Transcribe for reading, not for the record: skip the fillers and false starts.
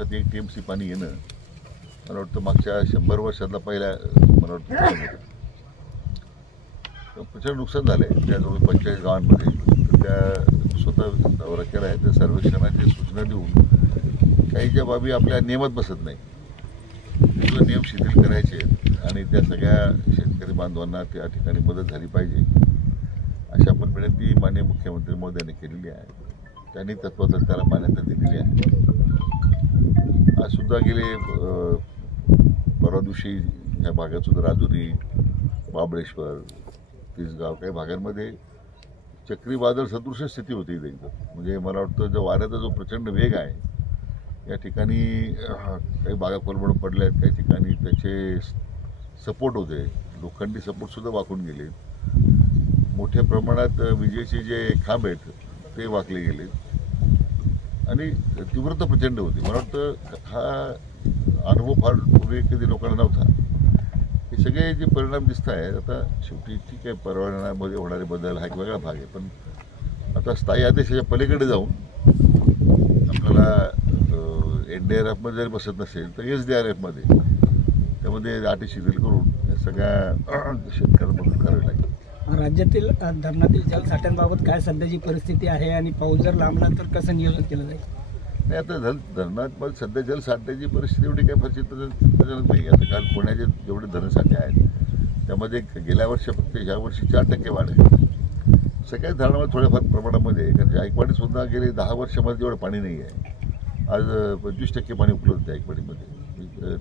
दिवसात 1 TMC पाणी येणं मला वाटतं मागच्या 100 वर्षातला पहिला मला वाटतं प्रसंग होता. प्रचंड नुकसान झालं आहे त्या जवळ 45 गावांमध्ये. तर त्या स्वतः दौरा केला आहे. त्या सर्वेक्षणाची सूचना देऊन काही ज्या बाबी आपल्या नियमात बसत नाही ते नियम शिथिल करायचे आणि त्या सगळ्या शेतकरी बांधवांना त्या ठिकाणी मदत झाली पाहिजे अशा पण विनंती माननीय मुख्यमंत्री महोदयांनी केलेली आहे. त्यांनी तत्वाचं त्याला मान्यता दिलेली आहे. आज सुद्धा गेले परवा दिवशी ह्या भागात सुद्धा राजुरी, महाबळेश्वर, तिसगाव काही भागांमध्ये चक्रीवादळ सदृश स्थिती होती एकदम. म्हणजे मला वाटतं जो वाऱ्याचा जो प्रचंड वेग आहे या ठिकाणी काही बागा कोलमडून पडल्या आहेत, काही ठिकाणी त्याचे सपोर्ट होते, लोखंडी सपोर्टसुद्धा वाकून गेले. मोठ्या प्रमाणात विजेचे जे खांब आहेत ते वाकले गेले आणि तीव्रता प्रचंड होती. मला वाटतं हा अनुभव फार पूर्वी कधी लोकांना नव्हता. हे सगळे जे परिणाम दिसत आहेत आता शेवटी ठीक आहे, पर्यावरणामध्ये होणारे बदल हा एक वेगळा भाग आहे. पण आता स्थायी आदेशाच्या पलीकडे जाऊन आपल्याला NDRF जरी बसत नसेल तर SDRF त्यामध्ये अटी शिथिल करून सगळ्या शेतकऱ्यांना मदत करावी लागेल. राज्यातील धरणातील जलसाठ्यांबाबत काय सध्याची परिस्थिती आहे आणि पाऊस जर लांबला तर कसं नियोजन केलं जाईल? नाही, आता धरणात सध्या जलसाठ्याची परिस्थिती एवढी काय फार चिंताजनक नाही. आता काल पुण्याचे जेवढे धरणसाठे आहेत त्यामध्ये गेल्या वर्षी फक्त ह्या वर्षी 4% वाढ आहे. सगळ्याच धरणामध्ये थोड्याफार प्रमाणामध्ये, कारण जायकवाडीत सुद्धा गेले 10 वर्षामध्ये जेवढं पाणी नाही आहे. आज 25% पाणी उपलब्ध आहे जायकवाडीमध्ये.